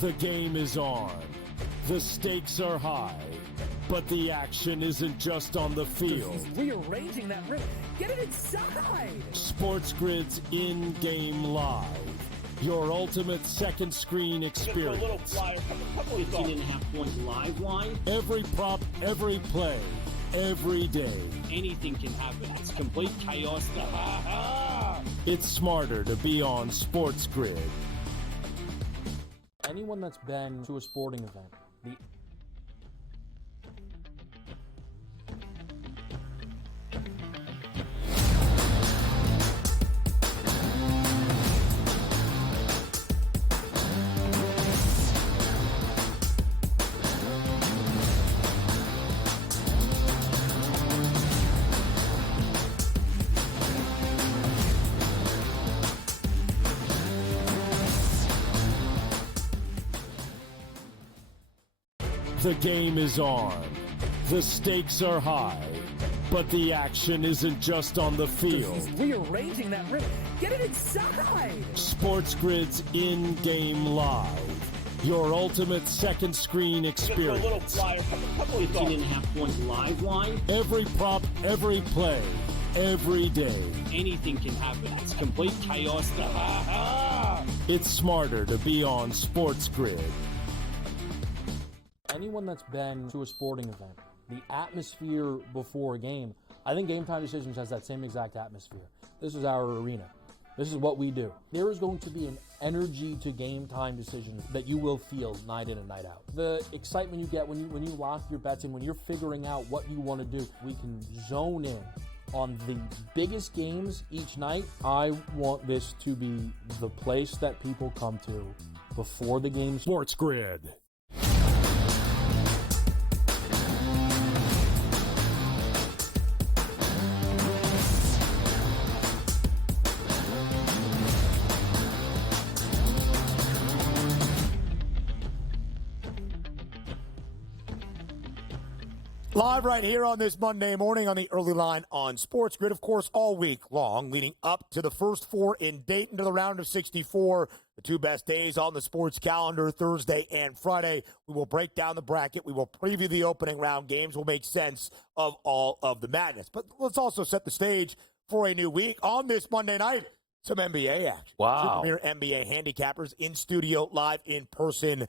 The game is on. The stakes are high. But the action isn't just on the field. He's rearranging that rim. Get it inside! SportsGrid's in-game live. Your ultimate second screen experience. A little flyer, couple 18.5 points live line. Every prop, every play, every day. Anything can happen. It's complete chaos. It's smarter to be on SportsGrid. Anyone that's been to a sporting event, The game is on. The stakes are high. But the action isn't just on the field. He's rearranging that rim. Get it inside! SportsGrid's in-game live. Your ultimate second screen experience. A little flyer, couple 18.5 points live line. Every prop, every play, every day. Anything can happen. It's complete chaos. It's smarter to be on SportsGrid. anyone that's been to a sporting event, the atmosphere before a game, I think Game Time Decisions has that same exact atmosphere. This is our arena. This is what we do. There is going to be an energy to Game Time Decisions that you will feel night in and night out. The excitement you get when you lock your bets in, when you're figuring out what you want to do, we can zone in on the biggest games each night. I want this to be the place that people come to before the game. SportsGrid. Live right here on this Monday morning on the early line on SportsGrid, of course, all week long, leading up to the first four in Dayton to the round of 64. The two best days on the sports calendar, Thursday and Friday. We will break down the bracket. We will preview the opening round games. We'll make sense of all of the madness. But let's also set the stage for a new week. On this Monday night, some NBA action. Wow. Two premier NBA handicappers in studio, live in person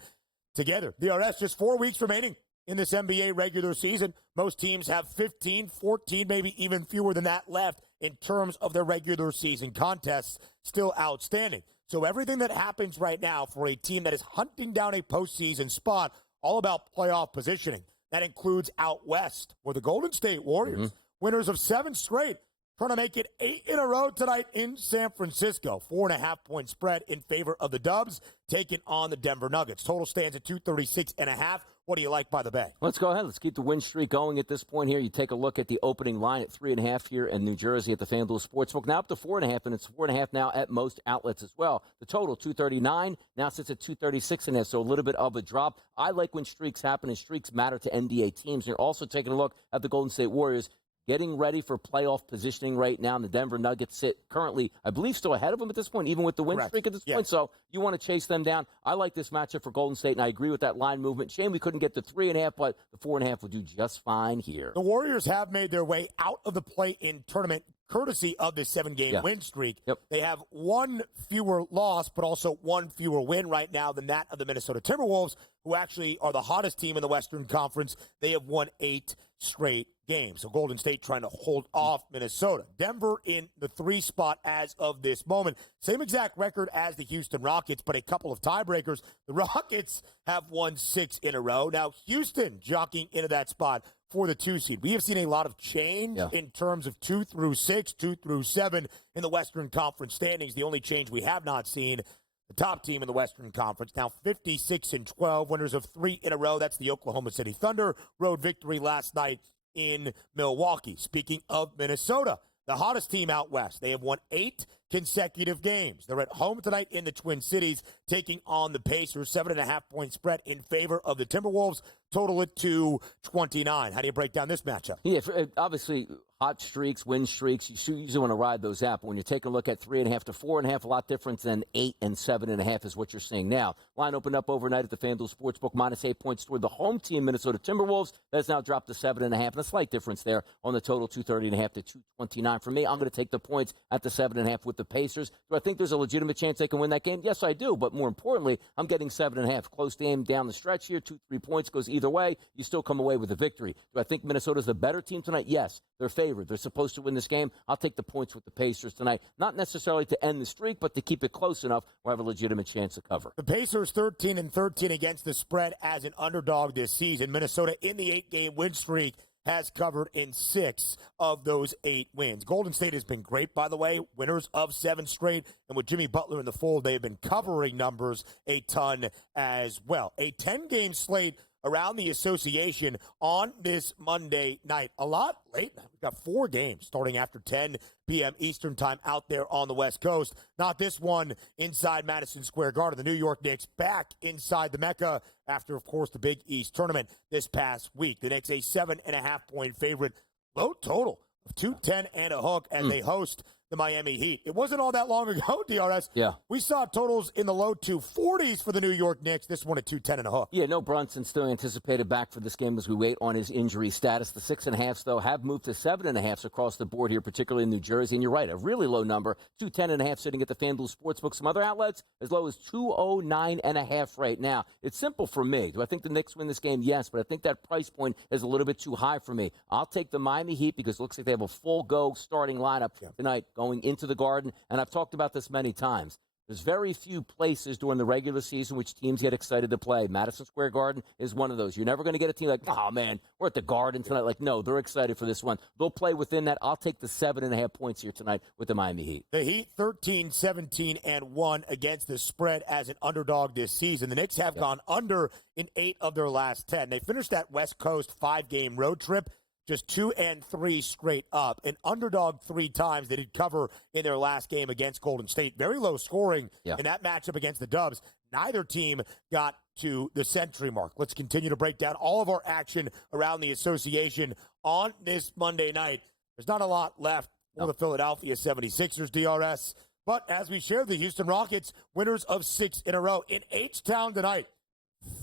together. DRS, just 4 weeks remaining in this NBA regular season. Most teams have 15, 14, maybe even fewer than that left in terms of their regular season contests. Still outstanding. So everything that happens right now for a team that is hunting down a postseason spot, all about playoff positioning. That includes out west, where the Golden State Warriors, winners of 7 straight, trying to make it 8 in a row tonight in San Francisco. 4.5-point spread in favor of the Dubs, taking on the Denver Nuggets. Total stands at 236.5. What do you like by the Bay? Let's go ahead. Let's keep the win streak going at this point here. You take a look at the opening line at 3.5 here in New Jersey at the FanDuel Sportsbook. Now up to 4.5, and it's 4.5 now at most outlets as well. The total, 239, now sits at 236.5, so a little bit of a drop. I like when streaks happen, and streaks matter to NBA teams. And you're also taking a look at the Golden State Warriors, getting ready for playoff positioning right now. And the Denver Nuggets sit currently, I believe, still ahead of them at this point, even with the win streak at this point. So you want to chase them down. I like this matchup for Golden State, and I agree with that line movement. Shame we couldn't get to 3.5, but the 4.5 will do just fine here. The Warriors have made their way out of the play-in tournament courtesy of this 7-game win streak. They have one fewer loss, but also one fewer win right now than that of the Minnesota Timberwolves, who actually are the hottest team in the Western Conference. They have won 8 straight games. So Golden State trying to hold off Minnesota. Denver in the 3 spot as of this moment. Same exact record as the Houston Rockets, but a couple of tiebreakers. The Rockets have won 6 in a row. Now Houston jockeying into that spot for the 2 seed. We have seen a lot of change in terms of 2 through 6, 2 through 7 in the Western Conference standings. The only change we have not seen, the top team in the Western Conference, now 56-12, winners of 3 in a row. That's the Oklahoma City Thunder. Road victory last night in Milwaukee. Speaking of Minnesota, the hottest team out west. They have won 8 consecutive games. They're at home tonight in the Twin Cities, taking on the Pacers. 7.5-point spread in favor of the Timberwolves. Total at 229. How do you break down this matchup? Yeah, obviously, hot streaks, win streaks, you usually want to ride those out. But when you take a look at 3.5 to 4.5, a lot different than 8 and 7.5 is what you're seeing now. Line opened up overnight at the FanDuel Sportsbook, -8 points toward the home team, Minnesota Timberwolves. That's now dropped to 7.5. And a slight difference there on the total, 230.5 to 229. For me, I'm going to take the points at the 7.5 with the Pacers. Do I think there's a legitimate chance they can win that game? Yes, I do. But more importantly, I'm getting 7.5. Close game down the stretch here. 2-3 points goes either way. You still come away with a victory. Do I think Minnesota's the better team tonight? Yes. They're favored. They're supposed to win this game. I'll take the points with the Pacers tonight. Not necessarily to end the streak, but to keep it close enough where I have a legitimate chance to cover. The Pacers 13-13 against the spread as an underdog this season. Minnesota in the 8-game win streak has covered in 6 of those 8 wins. Golden State has been great, by the way, winners of 7 straight. And with Jimmy Butler in the fold, they have been covering numbers a ton as well. A 10-game slate around the association on this Monday night. A lot late. We've got 4 games starting after 10 p.m. Eastern time out there on the West Coast. Not this one inside Madison Square Garden. The New York Knicks back inside the Mecca after, of course, the Big East tournament this past week. The Knicks a 7.5-point favorite. Low total of 210 and a hook as they host the Miami Heat. It wasn't all that long ago, DRS. Yeah. We saw totals in the low 240s for the New York Knicks. This one at 210 and a hook. Yeah, no Brunson still anticipated back for this game as we wait on his injury status. The 6.5s, though, have moved to 7.5s across the board here, particularly in New Jersey. And you're right, a really low number, 210.5 sitting at the FanDuel Sportsbook. Some other outlets as low as 209.5 right now. It's simple for me. Do I think the Knicks win this game? Yes, but I think that price point is a little bit too high for me. I'll take the Miami Heat because it looks like they have a full go starting lineup tonight going into the Garden. And I've talked about this many times. There's very few places during the regular season which teams get excited to play. Madison Square Garden is one of those. You're never going to get a team like, oh, man, we're at the Garden tonight. Like, no, they're excited for this one. They'll play within that. I'll take the 7.5 points here tonight with the Miami Heat. The Heat 13-17-1 against the spread as an underdog this season. The Knicks have gone under in 8 of their last 10. They finished that West Coast 5-game road trip just 2-3 straight up. An underdog 3 times. They did cover in their last game against Golden State. Very low scoring in that matchup against the Dubs. neither team got to the century mark. Let's continue to break down all of our action around the association on this Monday night. There's not a lot left for the Philadelphia 76ers, DRS. But as we shared, the Houston Rockets, winners of 6 in a row. In H-Town tonight,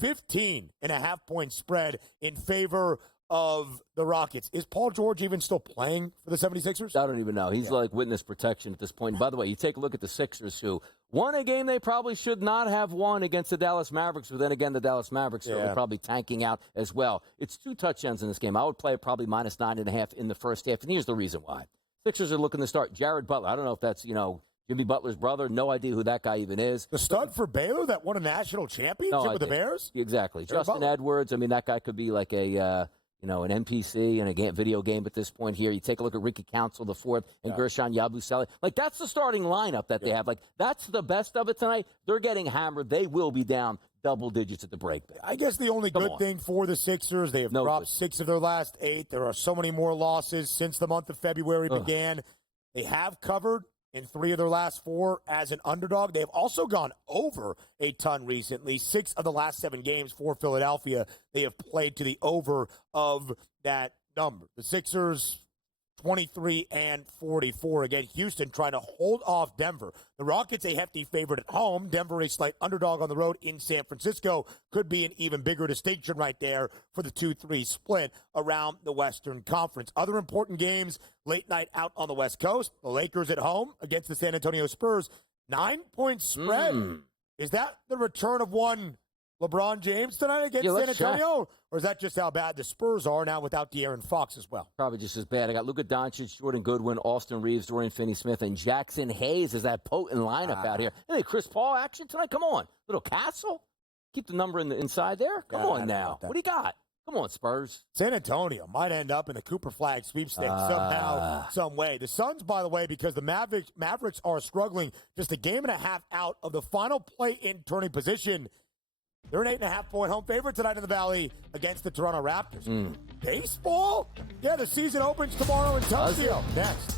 15.5-point spread in favor of the Rockets. Is Paul George even still playing for the 76ers? I don't even know. He's like witness protection at this point. And by the way, you take a look at the Sixers, who won a game they probably should not have won against the Dallas Mavericks, but then again, the Dallas Mavericks are probably tanking out as well. It's 2 touchdowns in this game. I would play it probably minus 9.5 in the first half, and here's the reason why. Sixers are looking to start Jared Butler. I don't know if that's, Jimmy Butler's brother. No idea who that guy even is. The stud for Baylor that won a national championship with the Bears? Exactly. Jared Justin Butler. Edwards. I mean, that guy could be like an NPC in a video game at this point here. You take a look at Ricky Council, the fourth, and Gershon Yabusele. Like, that's the starting lineup that they have. Like, that's the best of it tonight. They're getting hammered. They will be down double digits at the break. I guess the only good thing for the Sixers, they have dropped 6 of their last 8. There are so many more losses since the month of February began. They have covered in 3 of their last 4 as an underdog. They've also gone over a ton recently. 6 of the last 7 games for Philadelphia, they have played to the over of that number. The Sixers, 23-44. Again, Houston trying to hold off Denver. The Rockets, a hefty favorite at home. Denver, a slight underdog on the road in San Francisco. Could be an even bigger distinction right there for the 2-3 split around the Western Conference. Other important games late night out on the West Coast. The Lakers at home against the San Antonio Spurs. 9-point spread. Is that the return of one LeBron James tonight against San Antonio? Check. Or is that just how bad the Spurs are now without De'Aaron Fox as well? Probably just as bad. I got Luka Doncic, Jordan Goodwin, Austin Reeves, Dorian Finney-Smith, and Jackson Hayes is that potent lineup out here. And then Chris Paul action tonight. Come on. Little Castle. Keep the number inside there. Come on now. What do you got? Come on, Spurs. San Antonio might end up in the Cooper Flag sweepstakes somehow, some way. The Suns, by the way, because the Mavericks are struggling, just a game and a half out of the final play-in turning position. They're an 8.5-point home favorite tonight in the Valley against the Toronto Raptors. Baseball? Yeah, the season opens tomorrow in Tokyo. Next.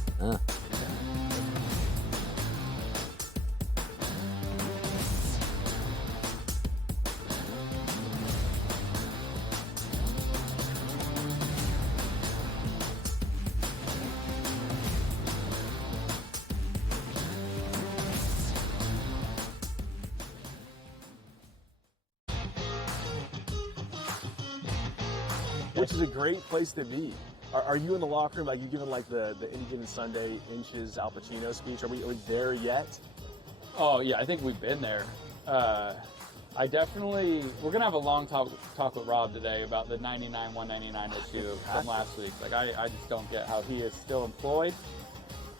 Which is a great place to be. Are you in the locker room, like you giving like the Any Given Sunday Inches Al Pacino speech? Are we there yet? Oh, yeah, I think we've been there. We're going to have a long talk with Rob today about the 99-199 issue from last week. Like, I just don't get how he is still employed.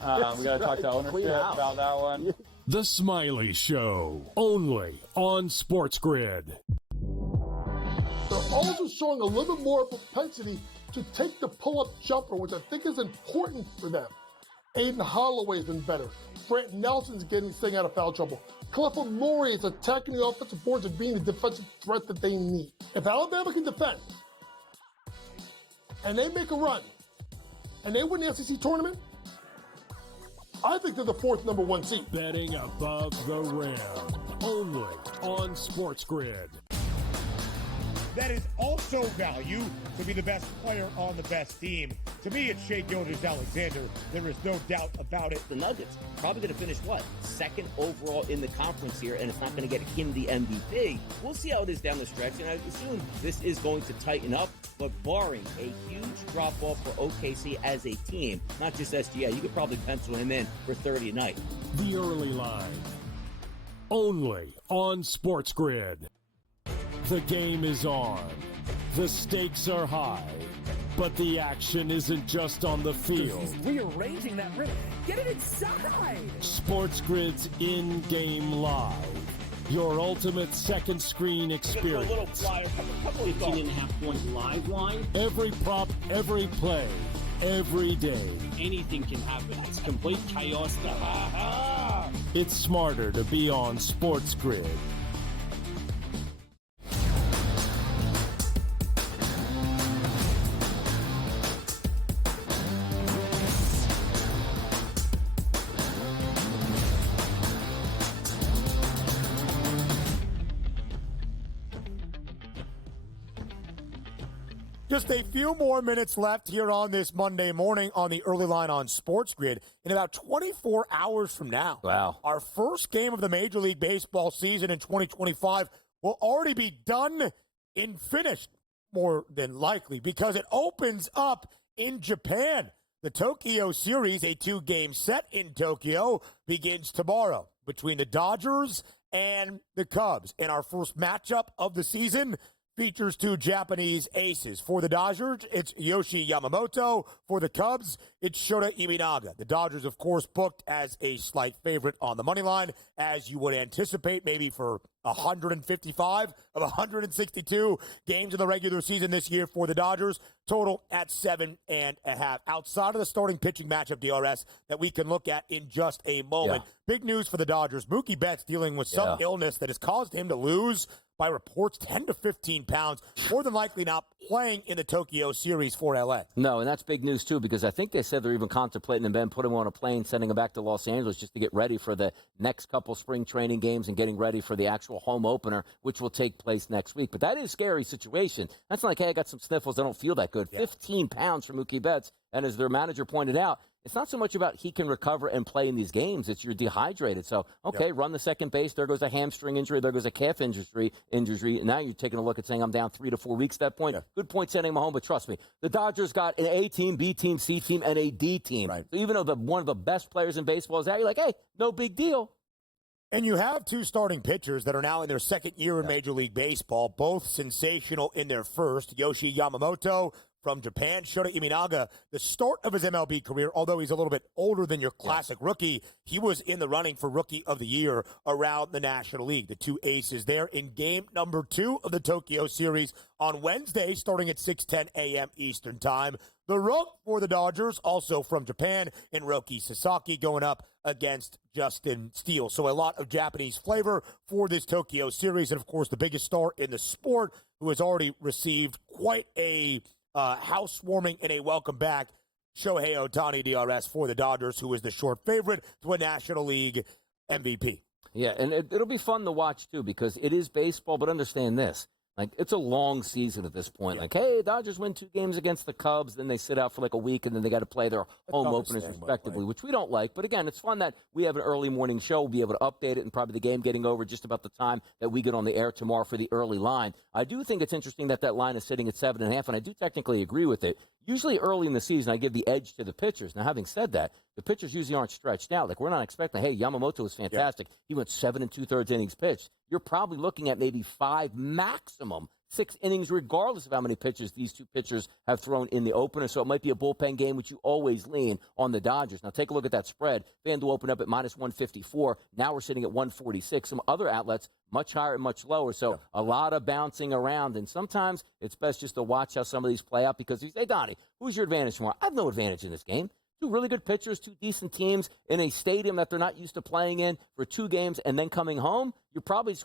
We got to talk to ownership about that one. The Smiley Show, only on SportsGrid. They're also showing a little bit more propensity to take the pull-up jumper, which I think is important for them. Aiden Holloway's been better. Brant Nelson's staying out of foul trouble. Clifford Murray is attacking the offensive boards and being the defensive threat that they need. If Alabama can defend, and they make a run, and they win the SEC tournament, I think they're the 4th number 1 seed. Betting above the rim, only on SportsGrid. That is also value to be the best player on the best team. To me, it's Shai Gilgeous-Alexander. There is no doubt about it. The Nuggets probably going to finish, 2nd overall in the conference here, and it's not going to get him the MVP. We'll see how it is down the stretch, and I assume this is going to tighten up, but barring a huge drop-off for OKC as a team, not just SGA, you could probably pencil him in for 30 a night. The early line, only on SportsGrid. The game is on. The stakes are high. But the action isn't just on the field. He's rearranging that rim. Get it inside! SportsGrid's in-game live. Your ultimate second screen experience. 15.5-point live line. Every prop, every play, every day. Anything can happen. It's complete chaos. It's smarter to be on SportsGrid. Just a few more minutes left here on this Monday morning on the early line on SportsGrid. In about 24 hours from now, wow, our first game of the Major League Baseball season in 2025 will already be done and finished, more than likely, because it opens up in Japan. The Tokyo Series, a 2-game set in Tokyo, begins tomorrow between the Dodgers and the Cubs. And our first matchup of the season features 2 Japanese aces. For the Dodgers, it's Yoshi Yamamoto. For the Cubs, it's Shota Imanaga. The Dodgers, of course, booked as a slight favorite on the money line, as you would anticipate, maybe for 155 of 162 games in the regular season this year for the Dodgers, total at 7.5. Outside of the starting pitching matchup, DRS, that we can look at in just a moment. Big news for the Dodgers. Mookie Betts dealing with some illness that has caused him to lose, by reports, 10 to 15 pounds, more than likely not playing in the Tokyo Series for LA. No, and that's big news, too, because I think they said they're even contemplating and then putting him on a plane, sending him back to Los Angeles just to get ready for the next couple spring training games and getting ready for the actual home opener, which will take place next week. But that is a scary situation. That's not like, hey, I got some sniffles, I don't feel that good. 15 pounds for Mookie Betts, and as their manager pointed out, it's not so much about he can recover and play in these games. It's you're dehydrated. So, okay, run the second base. There goes a hamstring injury. There goes a calf injury. And now you're taking a look at saying I'm down 3 to 4 weeks at that point. Good point sending him home, but trust me, the Dodgers got an A team, B team, C team, and a D team. So even though one of the best players in baseball is out, you're like, hey, no big deal. And you have 2 starting pitchers that are now in their second year in Major League Baseball, both sensational in their first. Yoshi Yamamoto from Japan, Shota Imanaga, the start of his MLB career, although he's a little bit older than your classic rookie, he was in the running for Rookie of the Year around the National League. The 2 aces there in game number 2 of the Tokyo Series on Wednesday, starting at 6:10 a.m. Eastern Time. The rook for the Dodgers, also from Japan, in Roki Sasaki, going up against Justin Steele. So a lot of Japanese flavor for this Tokyo Series. And, of course, the biggest star in the sport, who has already received quite a housewarming and a welcome back, Shohei Ohtani, DRS, for the Dodgers, who is the short favorite to a National League MVP. Yeah, and it'll be fun to watch, too, because it is baseball, but understand this. Like, it's a long season at this point. Like, hey, Dodgers win 2 games against the Cubs, then they sit out for like a week, and then they got to play their home openers respectively, which we don't like. But again, it's fun that we have an early morning show. We'll be able to update it, and probably the game getting over just about the time that we get on the air tomorrow for the early line. I do think it's interesting that line is sitting at 7.5, and I do technically agree with it. Usually early in the season, I give the edge to the pitchers. Now, having said that, the pitchers usually aren't stretched out. Like, we're not expecting, hey, Yamamoto is fantastic. He went 7 2/3 innings pitched. You're probably looking at maybe 5, maximum 6 innings, regardless of how many pitches these 2 pitchers have thrown in the opener. So it might be a bullpen game, which you always lean on the Dodgers. Now, take a look at that spread. FanDuel opened up at minus 154. Now we're sitting at 146. Some other outlets, much higher and much lower. So a lot of bouncing around. And sometimes it's best just to watch how some of these play out, because you say, Donnie, who's your advantage tomorrow? I have no advantage in this game. 2 really good pitchers, 2 decent teams in a stadium that they're not used to playing in for 2 games and then coming home. You're probably,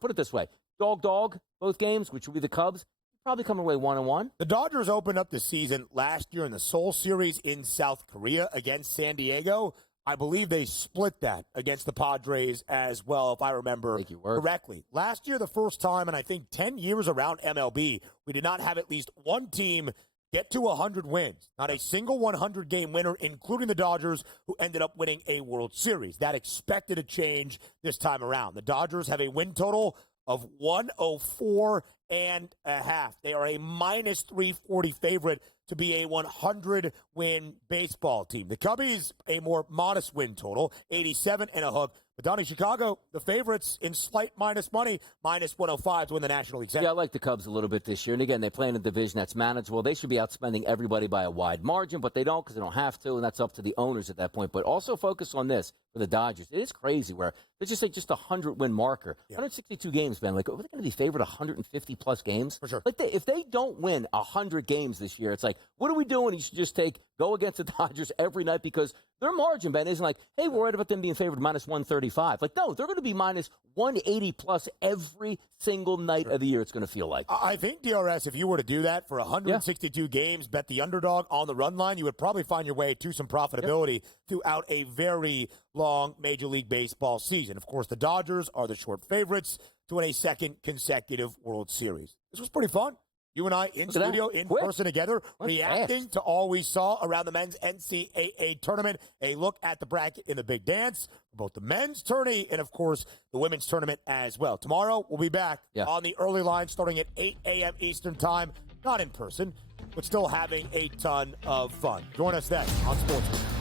put it this way, dog, both games, which will be the Cubs, probably coming away 1-1. The Dodgers opened up the season last year in the Seoul Series in South Korea against San Diego. I believe they split that against the Padres as well, if I remember correctly. Last year, the first time in, I think, 10 years around MLB, we did not have at least one team get to 100 wins. Not a single 100-game winner, including the Dodgers, who ended up winning a World Series. That expected a change this time around. The Dodgers have a win total of 104.5. They are a minus 340 favorite to be a 100-win baseball team. The Cubbies, a more modest win total, 87 and a hook. But Donnie, Chicago, the favorites in slight minus money, minus 105 to win the National League Central. Yeah, I like the Cubs a little bit this year. And again, they play in a division that's manageable. They should be outspending everybody by a wide margin, but they don't, because they don't have to, and that's up to the owners at that point. But also focus on this for the Dodgers. It is crazy where they just say just a 100-win marker. 162 games, man. Like, are they going to be favored 150-plus games? For sure. Like, if they don't win 100 games this year, it's like, what are we doing? You should just go against the Dodgers every night, because their margin, Ben, isn't like, hey, we're worried about them being favored minus 135. Like, no, they're going to be minus 180-plus every single night of the year, it's going to feel like. I think, DRS, if you were to do that for 162 games, bet the underdog on the run line, you would probably find your way to some profitability throughout a very long Major League Baseball season. Of course, the Dodgers are the short favorites to win a second consecutive World Series. This was pretty fun. You and I in studio, in person together, reacting to all we saw around the men's NCAA tournament. A look at the bracket in the big dance, both the men's tourney and, of course, the women's tournament as well. Tomorrow, we'll be back on the early line starting at 8 a.m. Eastern time. Not in person, but still having a ton of fun. Join us then on SportsGrid.